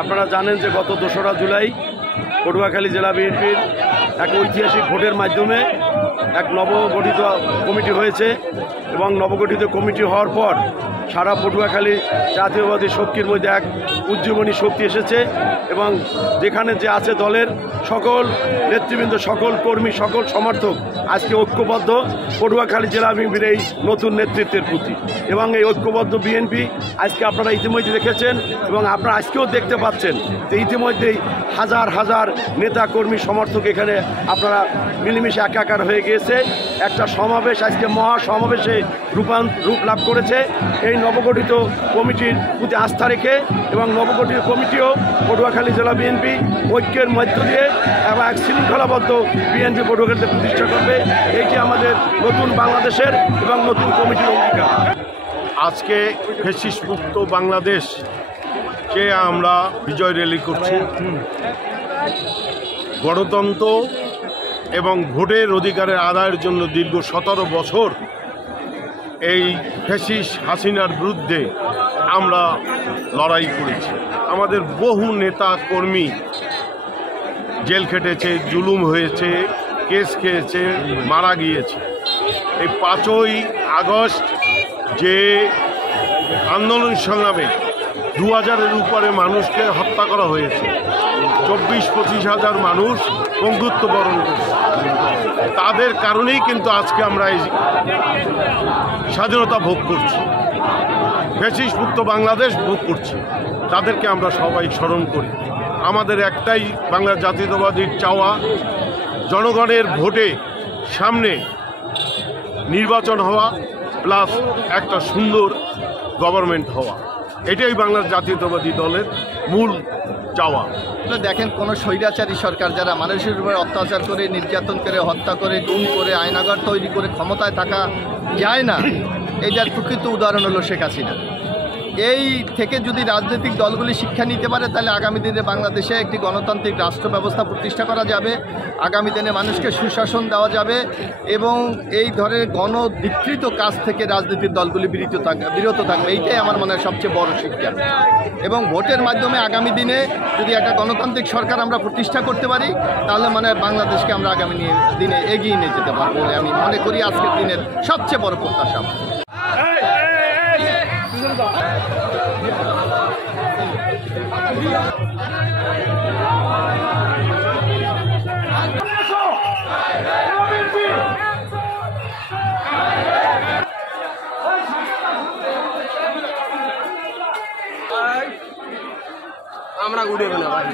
আপনারা জানেন যে গত 2রা জুলাই পটুয়াখালী জেলা বিএনপির এক ঐতিহাসিক ভোটের মাধ্যমে এক নবগঠিত কমিটি হয়েছে এবং নবগঠিত কমিটি হওয়ার পর সারা পটুয়াখালী জাতীয়বাদী শক্তির মধ্যে এক উজ্জীবনী শক্তি এসেছে এবং যেখানে যে আছে দলের সকল নেতৃবৃন্দ, সকল কর্মী, সকল সমর্থক আজকে ঐক্যবদ্ধ পটুয়াখালী জেলা বিএনপির এই নতুন নেতৃত্বের প্রতি। এবং এই ঐক্যবদ্ধ বিএনপি আজকে আপনারা ইতিমধ্যে দেখেছেন এবং আপনারা আজকেও দেখতে পাচ্ছেন যে ইতিমধ্যেই হাজার হাজার নেতা কর্মী সমর্থক এখানে আপনারা মিলেমিশে একাকার হয়ে গিয়েছে। একটা সমাবেশ আজকে মহা সমাবেশে রূপ লাভ করেছে এই নবগঠিত কমিটির প্রতি আস্থা রেখে এবং নবগঠিত কমিটিও পটুয়াখালী জেলা বিএনপি ঐক্যের মধ্য দিয়ে এবং এক শৃঙ্খলাবদ্ধ বিএনপি পটুয়াখালীতে প্রতিষ্ঠা করবে। এইটি আমাদের নতুন বাংলাদেশের এবং নতুন কমিটির অঙ্গীকার। আজকে ফ্যাসিস্ট মুক্ত বাংলাদেশকে আমরা বিজয় র্যালি করছি। গণতন্ত্র এবং ভোটের অধিকারের আদায়ের জন্য দীর্ঘ 17 বছর এই ফ্যাসিস্ট হাসিনার বিরুদ্ধে আমরা লড়াই করেছি। আমাদের বহু নেতা কর্মী জেল খেটেছে, জুলুম হয়েছে, কেস খেয়েছে, মারা গিয়েছে। এই 5ই আগস্ট যে আন্দোলন সংগ্রামে 2000-এর উপরে মানুষকে হত্যা করা হয়েছে, 24-25 হাজার মানুষ বন্ধুত্ব বরণ করেছে। তাদের কারণেই কিন্তু আজকে আমরা এই স্বাধীনতা ভোগ করছি, ফ্যাসিস্ট মুক্ত বাংলাদেশ ভোগ করছি। তাদেরকে আমরা সবাই স্মরণ করি। আমাদের একটাই বাংলা জাতীয়তাবাদীর চাওয়া, জনগণের ভোটে সামনে নির্বাচন হওয়া প্লাস একটা সুন্দর গভর্নমেন্ট হওয়া। এটাই বাংলার জাতীয়তাবাদী দলের মূল চাওয়া। দেখেন, কোনো স্বৈরাচারী সরকার যারা মানুষের উপরে অত্যাচার করে, নির্যাতন করে, হত্যা করে, গুম করে, আয়নাগার তৈরি করে ক্ষমতায় থাকা যায় না, এইটার প্রকৃত উদাহরণ হলো শেখ হাসিনা। এই থেকে যদি রাজনৈতিক দলগুলি শিক্ষা নিতে পারে তাহলে আগামী দিনে বাংলাদেশে একটি গণতান্ত্রিক রাষ্ট্র ব্যবস্থা প্রতিষ্ঠা করা যাবে, আগামী দিনে মানুষকে সুশাসন দেওয়া যাবে এবং এই ধরনের গণধিকৃত কাজ থেকে রাজনীতির দলগুলি বিরত থাকবে। এইটাই আমার মনে হয় সবচেয়ে বড় শিক্ষা। এবং ভোটের মাধ্যমে আগামী দিনে যদি একটা গণতান্ত্রিক সরকার আমরা প্রতিষ্ঠা করতে পারি তাহলে মানে বাংলাদেশকে আমরা আগামী দিনে এগিয়ে নিয়ে যেতে পারবো বলে আমি মনে করি। আজকের দিনের সবচেয়ে বড় প্রত্যাশা। আমরা উঠে না ভাই।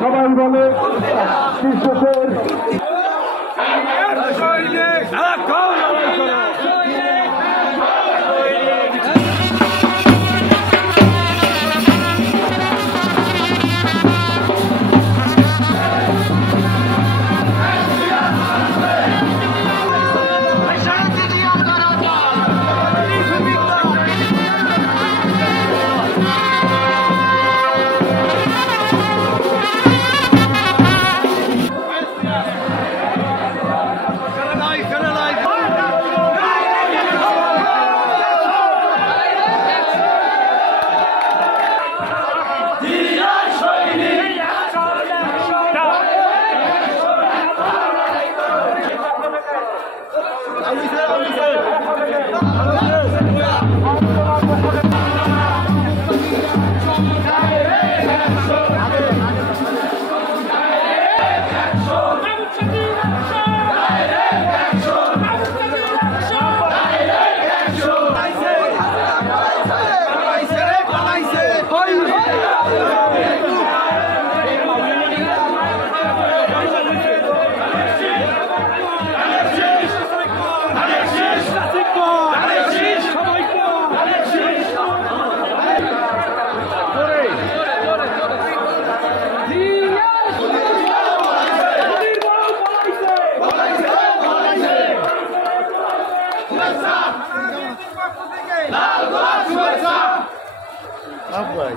সবাই বলে কৃষকের ভাই